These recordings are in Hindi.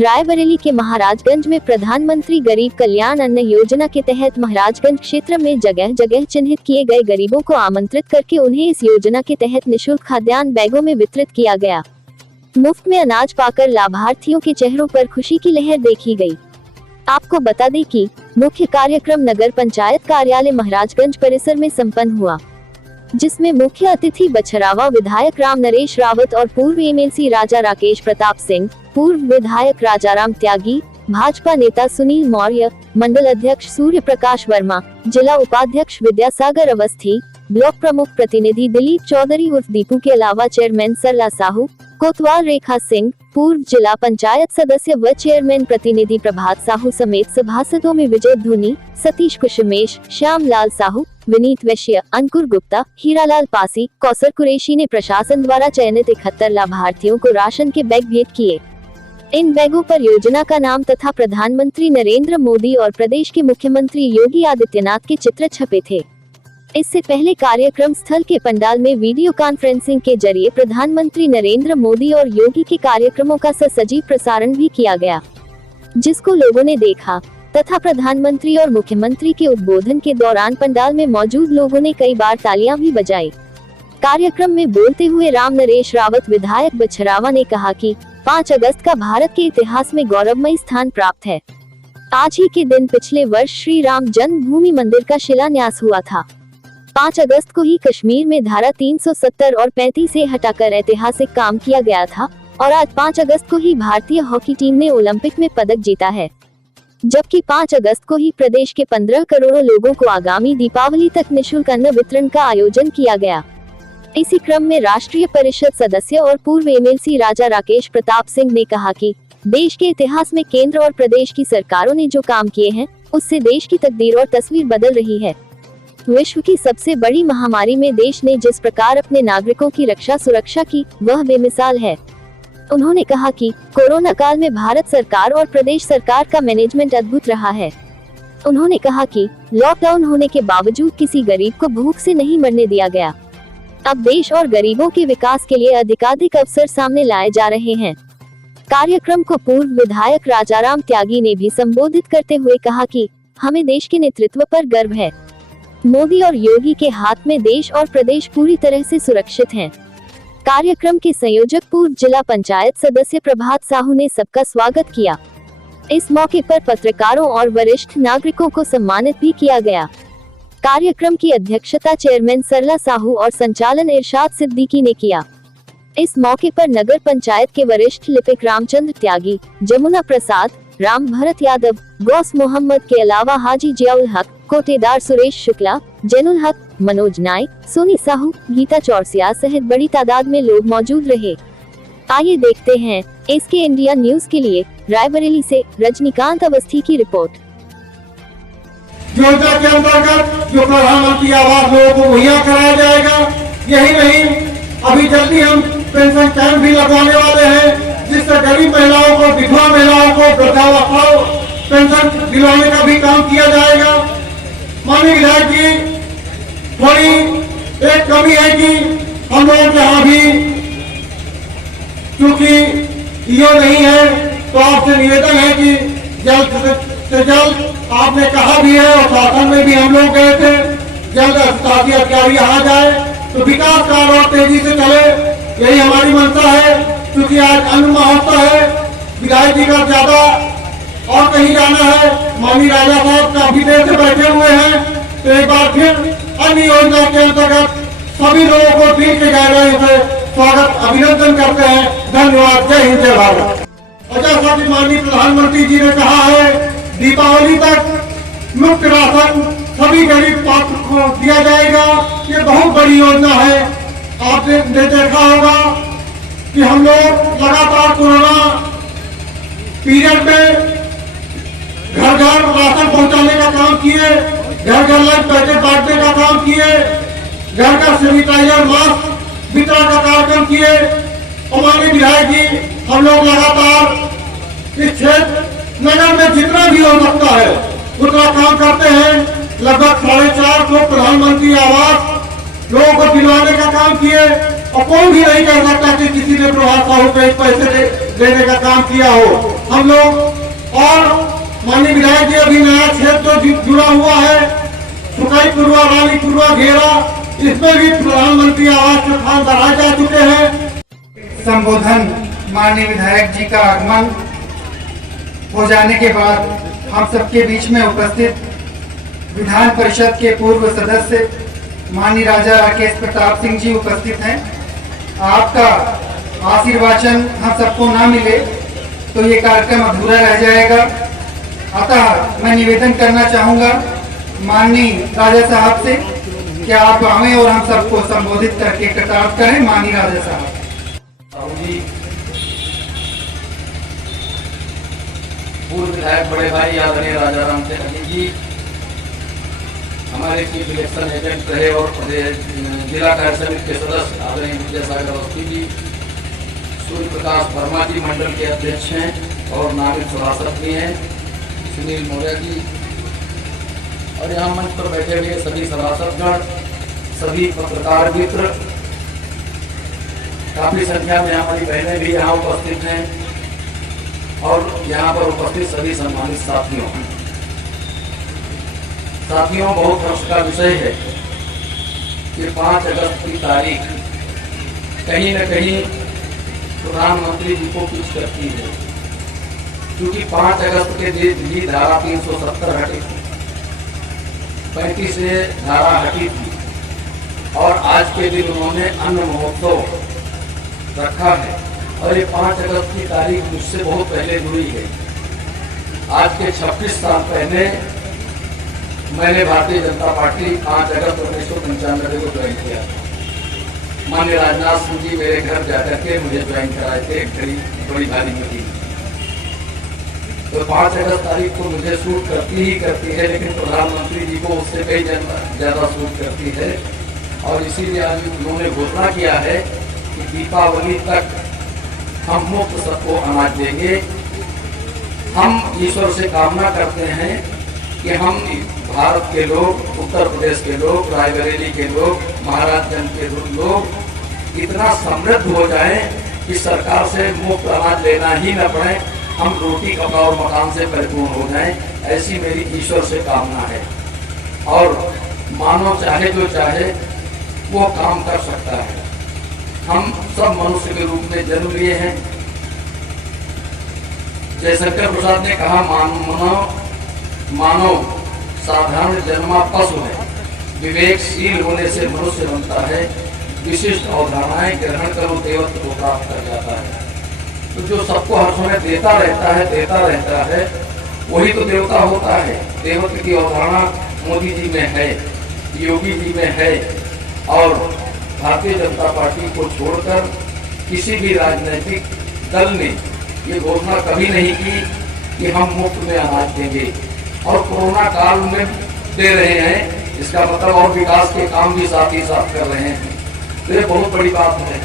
रायबरेली के महाराजगंज में प्रधानमंत्री गरीब कल्याण अन्न योजना के तहत महाराजगंज क्षेत्र में जगह जगह चिन्हित किए गए गरीबों को आमंत्रित करके उन्हें इस योजना के तहत निःशुल्क खाद्यान्न बैगों में वितरित किया गया। मुफ्त में अनाज पाकर लाभार्थियों के चेहरों पर खुशी की लहर देखी गई। आपको बता दें कि मुख्य कार्यक्रम नगर पंचायत कार्यालय महाराजगंज परिसर में संपन्न हुआ, जिसमें मुख्य अतिथि बछरावा विधायक राम नरेश रावत और पूर्व एमएलसी राजा राकेश प्रताप सिंह, पूर्व विधायक राजाराम त्यागी, भाजपा नेता सुनील मौर्य, मंडल अध्यक्ष सूर्य प्रकाश वर्मा, जिला उपाध्यक्ष विद्यासागर अवस्थी, ब्लॉक प्रमुख प्रतिनिधि दिलीप चौधरी उर्फ दीपू के अलावा चेयरमैन सरला साहू, कोतवाल रेखा सिंह, पूर्व जिला पंचायत सदस्य व चेयरमैन प्रतिनिधि प्रभात साहू समेत सभासदों में विजय धोनी, सतीश कुशमेश, श्याम लाल साहू, विनीत वैश्य, अंकुर गुप्ता, हीरालाल पासी, कौसर कुरैशी ने प्रशासन द्वारा चयनित 71 लाभार्थियों को राशन के बैग भेंट किए। इन बैगों पर योजना का नाम तथा प्रधानमंत्री नरेंद्र मोदी और प्रदेश के मुख्यमंत्री योगी आदित्यनाथ के चित्र छपे थे। इससे पहले कार्यक्रम स्थल के पंडाल में वीडियो कॉन्फ्रेंसिंग के जरिए प्रधानमंत्री नरेंद्र मोदी और योगी के कार्यक्रमों का सजीव प्रसारण भी किया गया, जिसको लोगों ने देखा तथा प्रधानमंत्री और मुख्यमंत्री के उद्बोधन के दौरान पंडाल में मौजूद लोगों ने कई बार तालियां भी बजाई। कार्यक्रम में बोलते हुए राम नरेश रावत विधायक बछरावा ने कहा कि 5 अगस्त का भारत के इतिहास में गौरवमयी स्थान प्राप्त है। आज ही के दिन पिछले वर्ष श्री राम जन्मभूमि मंदिर का शिलान्यास हुआ था। 5 अगस्त को ही कश्मीर में धारा 370 और 35 से हटाकर ऐतिहासिक काम किया गया था और आज 5 अगस्त को ही भारतीय हॉकी टीम ने ओलंपिक में पदक जीता है, जबकि 5 अगस्त को ही प्रदेश के 15 करोड़ लोगों को आगामी दीपावली तक निःशुल्क अन्न वितरण का आयोजन किया गया। इसी क्रम में राष्ट्रीय परिषद सदस्य और पूर्व एमएलसी राजा राकेश प्रताप सिंह ने कहा कि देश के इतिहास में केंद्र और प्रदेश की सरकारों ने जो काम किए हैं, उससे देश की तकदीर और तस्वीर बदल रही है। विश्व की सबसे बड़ी महामारी में देश ने जिस प्रकार अपने नागरिकों की रक्षा सुरक्षा की, वह बेमिसाल है। उन्होंने कहा कि कोरोना काल में भारत सरकार और प्रदेश सरकार का मैनेजमेंट अद्भुत रहा है। उन्होंने कहा कि लॉकडाउन होने के बावजूद किसी गरीब को भूख से नहीं मरने दिया गया। अब देश और गरीबों के विकास के लिए अधिकाधिक अवसर सामने लाए जा रहे हैं। कार्यक्रम को पूर्व विधायक राजाराम त्यागी ने भी संबोधित करते हुए कहा कि हमें देश के नेतृत्व पर गर्व है। मोदी और योगी के हाथ में देश और प्रदेश पूरी तरह से सुरक्षित हैं। कार्यक्रम के संयोजक पूर्व जिला पंचायत सदस्य प्रभात साहू ने सबका स्वागत किया। इस मौके पर पत्रकारों और वरिष्ठ नागरिकों को सम्मानित भी किया गया। कार्यक्रम की अध्यक्षता चेयरमैन सरला साहू और संचालन इरशाद सिद्दीकी ने किया। इस मौके पर नगर पंचायत के वरिष्ठ लिपिक रामचंद्र त्यागी, जमुना प्रसाद, राम भरत यादव, गौस मोहम्मद के अलावा हाजी जियाउल हक, कोटेदार सुरेश शुक्ला, जैनुल हक, मनोज नाइक, सोनी साहू, गीता चौरसिया सहित बड़ी तादाद में लोग मौजूद रहे। आइए देखते हैं इसके इंडिया न्यूज के लिए रायबरेली से रजनीकांत अवस्थी की रिपोर्ट। योजना के अंतर्गत जो प्रधानमंत्री आवास लोगों को मुहैया कराया जाएगा, यही नहीं अभी जल्दी हम पेंशन कैंप भी लगवाने वाले हैं, जिससे गरीब महिलाओं को, विधवा महिलाओं को वृद्धावस्था पेंशन दिलवाने का भी काम किया जाएगा। माननीय विधायक जी, थोड़ी एक कमी है कि हम लोगों के यहाँ भी चूंकि ईओ नहीं है, तो आपसे निवेदन है कि जल्द से जल्द, आपने कहा भी है और शासन में भी हम लोग गए थे, जल्द शासकीय अधिकारी आ जाए तो विकास कार्य और तेजी से चले, यही हमारी मंशा है। क्योंकि आज अन्न महोत्सव है, विधायक जी का ज्यादा और कहीं जाना है, माननीय राजा साहब काफी देर से बैठे हुए हैं, तो एक बार फिर अन्य योजना के अंतर्गत सभी लोगों को दिल के गहराई से स्वागत अभिनंदन करते हैं। धन्यवाद। जय हिंद, जय भारत। और जैसा कि माननीय प्रधानमंत्री जी ने कहा है, दीपावली तक मुफ्त राशन सभी गरीब पात्र को दिया जाएगा। ये बहुत बड़ी योजना है। आपने देखा होगा कि हम लोग लगातार कोरोना पीरियड में घर घर राशन पहुंचाने का काम किए, घर घर लंच पैकेट बांटने का काम किए, घर का सैनिटाइजर मास्क वितरण का कार्यक्रम किए। और माननीय विधायक जी, हम लोग लगातार इस क्षेत्र नगर में जितना भी हो सकता है उतना काम करते हैं। लगभग 450 प्रधानमंत्री आवास लोगों को दिलवाने का काम किए और कोई भी नहीं कह सकता कि किसी ने प्रभात साहू को पैसे देने का काम किया हो। हम लोग, और माननीय विधायक जी अभी नया क्षेत्र जो जुड़ा हुआ है, सुकाई पूर्वा, रानी पूर्वा, घेरा, इसमें भी प्रधानमंत्री आवास के स्थान बढ़ाए जा चुके हैं। संबोधन माननीय विधायक जी का आगमन हो जाने के बाद हम सबके बीच में उपस्थित विधान परिषद के पूर्व सदस्य माननीय राजा राकेश प्रताप सिंह जी उपस्थित हैं। आपका आशीर्वाचन हम सबको ना मिले तो ये कार्यक्रम अधूरा रह जाएगा। अतः मैं निवेदन करना चाहूँगा माननीय राजा साहब से कि आप आवें और हम सबको संबोधित करके कृतार्थ करें। माननीय राजा साहब। पूर्व विधायक बड़े भाई आदरणीय राजा राम जी, हमारे चीफ इलेक्शन एजेंट रहे और जिला कार्य समिति के सदस्य आदरणीय विजय सागर अवस्थी जी, सूर्य प्रकाश वर्मा जी मंडल के अध्यक्ष हैं और नामित सभासद भी हैं, सुनील मौर्य जी, और यहाँ मंच पर बैठे हुए सभी सभासदगण, सभी पत्रकार मित्र, काफी संख्या में हमारी बहनें भी यहाँ उपस्थित हैं और यहाँ पर उपस्थित सभी सम्मानित साथियों, बहुत हर्ष का विषय है कि 5 अगस्त की तारीख कहीं न कहीं प्रधानमंत्री जी को कुछ करती है, क्योंकि 5 अगस्त के दिन ही धारा 370 हटी थी, 35 से धारा हटी थी और आज के दिन उन्होंने अन्न महोत्सव रखा है और ये 5 अगस्त की तारीख मुझसे बहुत पहले जुड़ी है। आज के 26 साल पहले मैंने भारतीय जनता पार्टी 5 अगस्त 1995 को ज्वाइन किया था। माननीय राजनाथ सिंह जी मेरे घर जाकर के मुझे ज्वाइन कराए थे, बड़ी भारी मीटिंग। तो 5 अगस्त तारीख को मुझे सूट करती ही करती है, लेकिन प्रधानमंत्री जी को उससे कई ज्यादा सूट करती है और इसीलिए आज उन्होंने घोषणा किया है कि दीपावली तक हम मुफ्त सबको अनाज देंगे। हम ईश्वर से कामना करते हैं कि हम भारत के लोग, उत्तर प्रदेश के लोग, रायबरेली के लोग, महाराजगंज के लोग इतना समृद्ध हो जाएं कि सरकार से मुफ्त अनाज लेना ही न पड़े, हम रोटी कपड़ा और मकान से परिपूर्ण हो जाएं, ऐसी मेरी ईश्वर से कामना है। और मानव चाहे जो चाहे वो काम कर सकता है। हम सब मनुष्य के रूप में जन्म लिए हैं। जयशंकर प्रसाद ने कहा, मानव साधारण जन्मा पशु है, विवेकशील होने से मनुष्य बनता है, विशिष्ट अवधारणाएं ग्रहण कर देवत्व को प्राप्त कर जाता है। तो जो सबको हर समय देता रहता है वही तो देवता होता है। देवत्व की अवधारणा मोदी जी में है, योगी जी में है और भारतीय जनता पार्टी को छोड़कर किसी भी राजनीतिक दल ने ये घोषणा कभी नहीं की कि हम मुफ्त में अनाज देंगे और कोरोना काल में दे रहे हैं। इसका मतलब और विकास के काम भी साथ ही साथ कर रहे हैं। तो ये बहुत बड़ी बात है।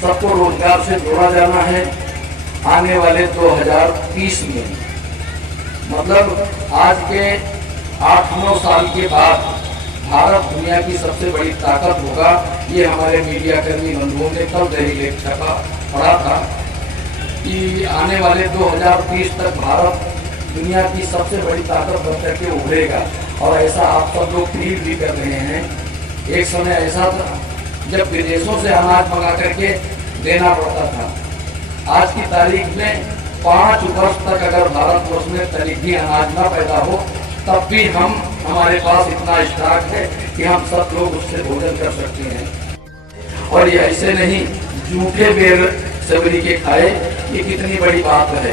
सबको रोजगार से जोड़ा जाना है। आने वाले 2030 में, मतलब आज के 8-9 साल के बाद भारत दुनिया की सबसे बड़ी ताकत होगा। ये हमारे मीडिया कर्मी बंधुओं ने कल दैनिक लेख छपा पढ़ा था कि आने वाले 2030 तक भारत दुनिया की सबसे बड़ी ताकत बनकर के उभरेगा और ऐसा आप सब लोग फील भी कर रहे हैं। एक समय ऐसा था जब विदेशों से अनाज मंगा करके देना पड़ता था। आज की तारीख में 5 वर्ष तक अगर भारतवर्ष में तनिक भी अनाज न पैदा हो तब भी हमारे पास इतना स्टॉक है कि हम सब लोग उससे भोजन कर सकते हैं। और ये ऐसे नहीं जूठे बेर सबरी के खाए, ये कितनी बड़ी बात है।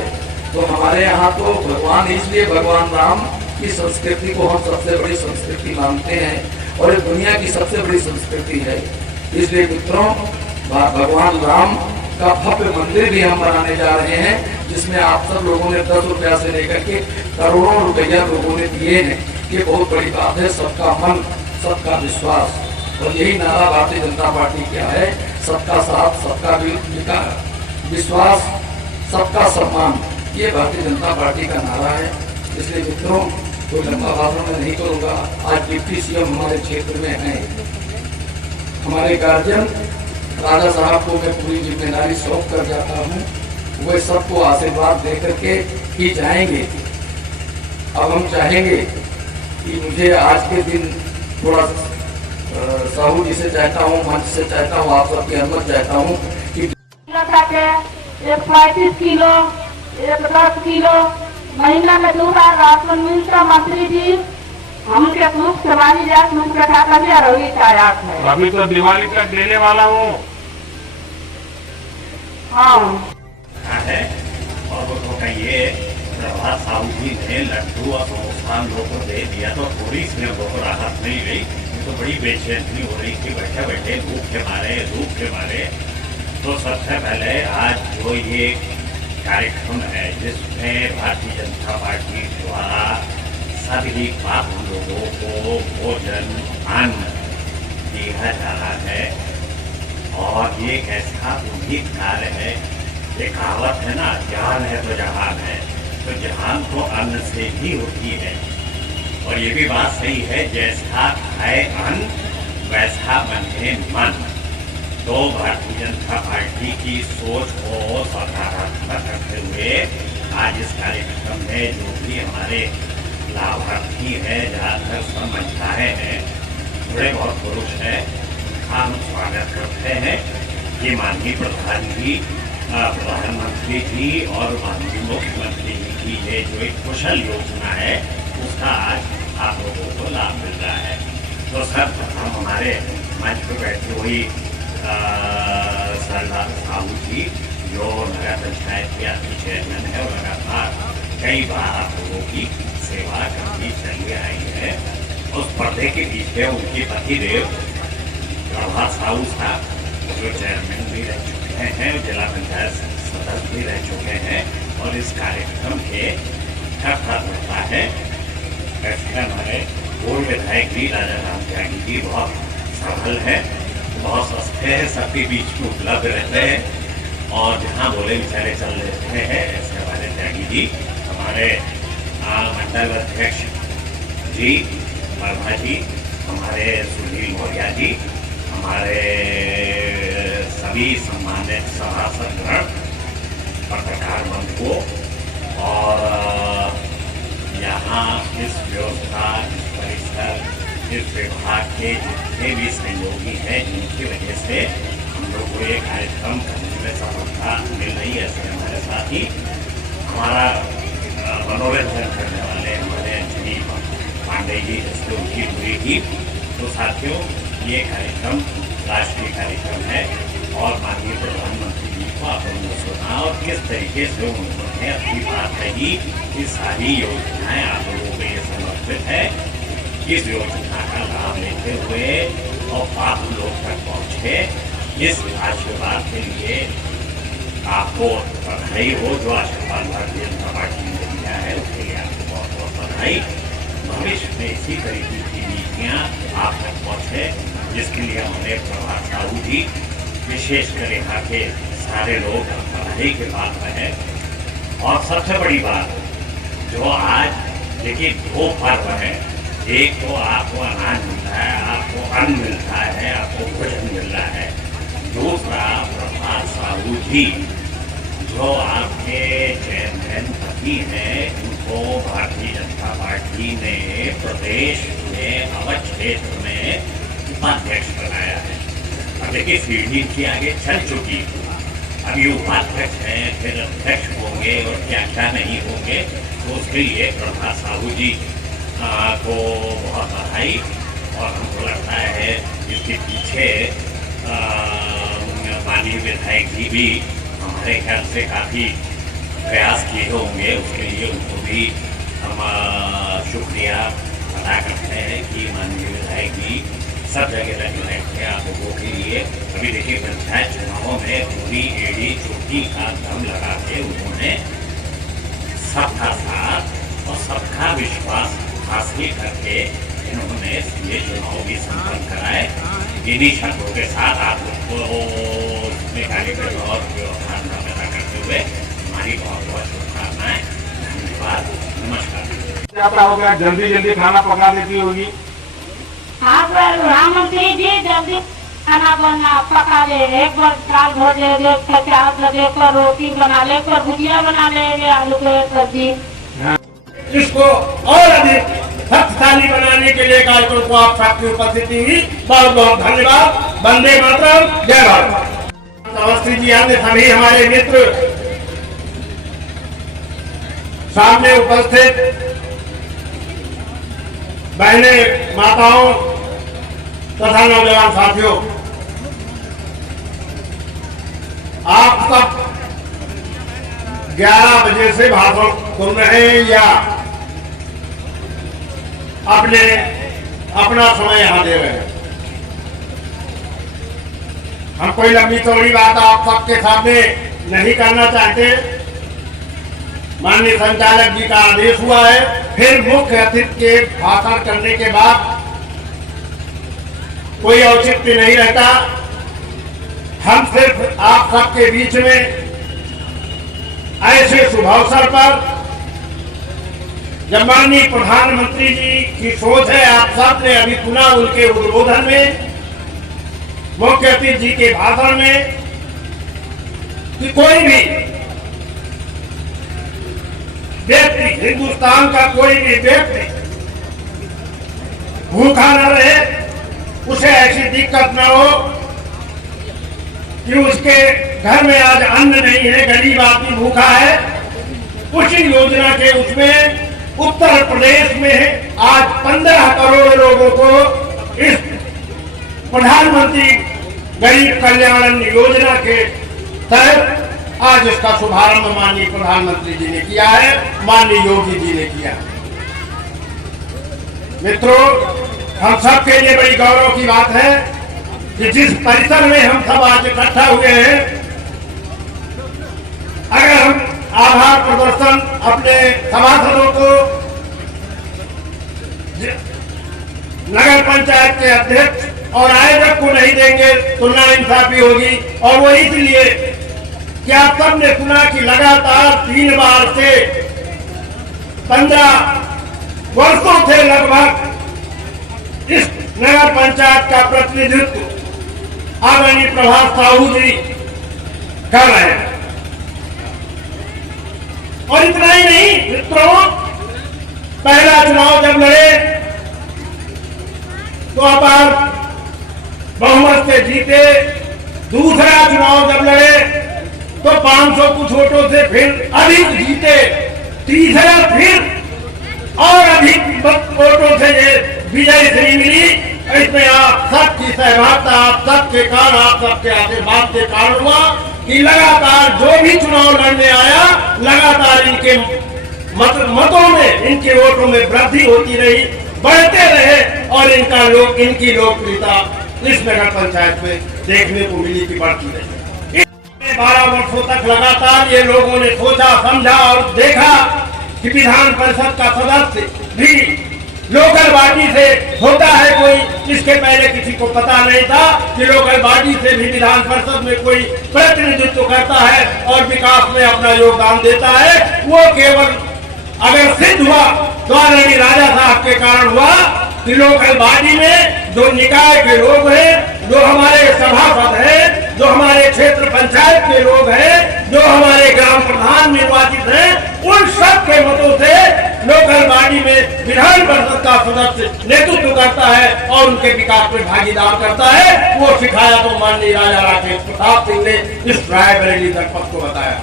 तो हमारे यहाँ तो भगवान, इसलिए भगवान राम की संस्कृति को हम सबसे बड़ी संस्कृति मानते हैं और ये दुनिया की सबसे बड़ी संस्कृति है। इसलिए मित्रों, भगवान राम का भव्य मंदिर भी हम बनाने जा रहे हैं, जिसमें आप सब लोगों ने 10 रुपया से लेकर के करोड़ों रुपया लोगों ने दिए हैं। ये बहुत बड़ी बात है। सबका मन, सबका विश्वास, और यही नारा भारतीय जनता पार्टी क्या है, सबका साथ, सबका विश्वास, सबका सम्मान। ये भारतीय जनता पार्टी का नारा है। इसलिए मित्रों, कोई लंबा भाषण में नहीं करूँगा। आज डिप्टी सीएम हमारे क्षेत्र में हैं। हमारे गार्जियन राजा साहब को मैं पूरी जिम्मेदारी सौंप कर जाता हूँ वे सबको आशीर्वाद दे करके ही जाएंगे। अब हम चाहेंगे कि मुझे आज के दिन थोड़ा साहू जी से चाहता हूँ, मंच से चाहता हूँ, आप सबकी अनुमति चाहता हूँ कि एक 35 किलो, एक 10 किलो महीना में 2 बार राशन मिलता। मंत्री जी हमके मुफ्त समानी जात मुफ्त खाता भी रही चायात है। अभी तो दिवाली तक देने वाला हूँ। हाँ है और वो तो कहिए प्रभात साहू जी ने लड्डू और समोसा लोगों को दे दिया तो थोड़ी इसमें बहुत राहत मिल गई। तो बड़ी बेचैनी हो रही थी बैठे बैठे धूप के मारे। तो सबसे पहले आज जो ये कार्यक्रम है जिसमें भारतीय जनता पार्टी द्वारा सभी पात्र लोगों को भोजन अन्न दिया जा रहा है और ये ऐसा उम्मीद कार्य है। ये कहावत है ना, जान है तो जहान है, तो जहान तो अन्न से ही होती है। और ये भी बात सही है, जैसा खाए अन्न वैसा बने मन। तो भारतीय जनता पार्टी की सोच को सकारात्मक रखते हुए आज इस कार्यक्रम में जो भी हमारे लाभार्थी है, ज़्यादातर सब महिलाएं हैं, थोड़े बहुत पुरुष हैं, हम स्वागत करते हैं कि माननीय प्रधानमंत्री जी और माननीय मुख्यमंत्री जी की ये जो एक कुशल योजना है उसका आज आप लोगों को लाभ मिल रहा है। तो सर्वप्रथम हमारे मंच पर बैठी हुई सरदार साहू जी जो नगर पंचायत के अभी चेयरमैन है और लगातार कई बार आप लोगों की सेवा करती चली आई है। उस पर्दे के पीछे उनके पतिदेव प्रभात साहू साहब जो चेयरमैन भी रह चुके हैं, जिला पंचायत सदस्य भी रह चुके हैं और इस कार्यक्रम के करता है। ऐसे हमारे पूर्व विधायक जी राजा राम त्यागी जी बहुत सफल है, बहुत सस्ते हैं, सबके बीच में उपलब्ध रहते हैं और जहाँ बोले बेचारे चल रहते हैं। ऐसे हमारे त्यागी जी, हमारे मंडल अध्यक्ष जी वर्मा जी, हमारे सुनील मौर्या जी, हमारे सभी सम्मानित सभासदगण, पत्रकार बंधुओं और यहाँ इस व्यवस्था, इस परिसर, इस विभाग के जितने भी सहयोगी हैं जिनकी वजह से हम लोग को ये कार्यक्रम करने में सफलता मिल रही है। ऐसे हमारे साथ ही हमारा मनोरंजन करने वाले हमारे अंजनी पांडे जी जिससे उनकी पूरी की। तो साथियों, ये कार्यक्रम राष्ट्रीय कार्यक्रम है और माननीय प्रधानमंत्री जी को आप लोगों ने सुना और किस तरीके से उन्होंने अपनी बात कही कि सारी योजनाएं आप लोगों को ये समर्पित है। इस योजना का लाभ लेते हुए और पात्र लोग तक पहुँचे, इस आशीर्वाद के लिए आपको बधाई हो। जो आशीर्वाद भारतीय जनता पार्टी ने दिया है उसके लिए आपको बहुत बहुत बधाई। भविष्य में इसी तरीके की नीतियाँ आप तक पहुँचे जिसके लिए हमारे प्रभात साहू जी विशेषकर यहाँ के सारे लोग बधाई के बात है। और सबसे बड़ी बात जो आज देखिए 2 पर्व है, एक तो आपको अनाज मिलता है, आपको अन्न मिलता है, आपको भोजन मिल रहा है। दूसरा प्रभात साहू जी जो आपके चेयरमैन पति हैं, उनको भारतीय जनता पार्टी ने प्रदेश में अवध क्षेत्र में उपाध्यक्ष बनाया है। अब देखिए सीढ़ी की आगे चल चुकी, अभी उपाध्यक्ष हैं, फिर अध्यक्ष होंगे और क्या क्या नहीं होंगे। तो उसके लिए प्रभात साहू जी को बहुत बधाई। और हमको लगता है इसके पीछे माननीय विधायक जी भी हमारे ख्याल से काफ़ी प्रयास किए होंगे। उसके लिए उनको भी हम शुक्रिया अदा करते हैं कि माननीय विधायक जी सब जगह लगे रहते आप लोगों के लिए। अभी देखिए पंचायत चुनावों में पूरी एड़ी चोटी का दम लगा के उन्होंने सबका साथ और सबका विश्वास हासिल करके इन्होंने ये चुनाव भी संपन्न कराए। इन्हीं शर्तों के साथ आप लोग को इसमें कार्यक्रम और व्यवहार पैदा करते हुए हमारी बहुत बहुत शुभकामनाएं। धन्यवाद, नमस्कार। क्या होगा, जल्दी जल्दी खाना पका देती होगी। हाँ प्रधानमंत्री जी जल्दी खाना बनना पका ले, एक बार दाल भोजे, एक बार चावल लगे, एक बार रोटी बना ले, एक बार भुजिया बना ले, आलू की सब्जी। इसको और अधिक शक्तिशाली बनाने के लिए कार्यक्रम को आप सबकी उपस्थिति हुई, बहुत बहुत धन्यवाद। वंदे मातरम, जय भारत। अवस्थी जी, अन्य सभी हमारे मित्र, सामने उपस्थित बहने, माताओं तथा नौजवान साथियों, आप सब 11 बजे से भाषण सुन रहे हैं या अपना समय यहां दे रहे हैं। हम कोई लंबी चौड़ी बात आप सबके सामने नहीं करना चाहते। माननीय संचालक जी का आदेश हुआ है, फिर मुख्य अतिथि के भाषण करने के बाद कोई औचित्य नहीं रहता। हम सिर्फ आप सबके बीच में ऐसे शुभ अवसर पर, जब माननीय प्रधानमंत्री जी की सोच है, आप सबने अभी सुना उनके उद्बोधन में, मुख्य अतिथि जी के भाषण में, कि कोई भी व्यक्ति, हिंदुस्तान का कोई भी व्यक्ति भूखा न रहे, उसे ऐसी दिक्कत न हो कि उसके घर में आज अन्न नहीं है, गरीब आदमी भूखा है। उसी योजना के उसमें उत्तर प्रदेश में आज 15 करोड़ लोगों को इस प्रधानमंत्री गरीब कल्याण अन्न योजना के तहत आज इसका शुभारंभ माननीय प्रधानमंत्री जी ने किया है, माननीय योगी जी ने किया। मित्रों, हम सबके लिए बड़ी गौरव की बात है कि जिस परिसर में हम सब आज इकट्ठा हुए हैं, अगर हम आभार प्रदर्शन अपने सभासदों को, नगर पंचायत के अध्यक्ष और आयोजक को नहीं देंगे तो नाइंसाफी होगी। और वो इसलिए कि आप सबने सुना कि लगातार 3 बार से 15 वर्षों से लगभग इस नगर पंचायत का प्रतिनिधित्व आदरणीय प्रभात साहू जी कर रहे हैं। और इतना ही नहीं मित्रों, पहला चुनाव जब लड़े तो अपार बहुमत से जीते, दूसरा चुनाव जब लड़े तो 500 कुछ वोटों से फिर अधिक जीते, तीसरा फिर और अधिक वोटों से ये विजय श्री मिली। इसमें आप सबकी सहभागिता, आप सबके कारण, आप सबके आशीर्वाद के कारण हुआ कि लगातार जो भी चुनाव लड़ने आया, लगातार इनके मतों में, इनके वोटों में वृद्धि होती रही, बढ़ते रहे और इनकी लोकप्रियता इस नगर पंचायत में देखने को मिली कि बढ़ती रही। 12 वर्षों तक लगातार ये लोगों ने सोचा, समझा और देखा कि विधान परिषद का सदस्य भी लोकल बॉडी से होता है कोई। इसके पहले किसी को पता नहीं था कि लोकल बॉडी से भी विधान परिषद में कोई प्रतिनिधित्व करता है और विकास में अपना योगदान देता है। वो केवल अगर सिद्ध हुआ तो आदरणीय राजा साहब के कारण हुआ कि लोकल बॉडी में जो निकाय के लोग हैं, जो हमारे सभासद हैं, जो हमारे क्षेत्र पंचायत के लोग हैं, जो हमारे ग्राम प्रधान निर्वाचित हैं, उन सब के मतों से लोकल बॉडी में विधान परिषद का सदस्य नेतृत्व करता है और उनके विकास में भागीदार करता है। वो सिखाया तो माननीय राजा राकेश प्रताप सिंह ने इस रायबरेली जनपद को बताया।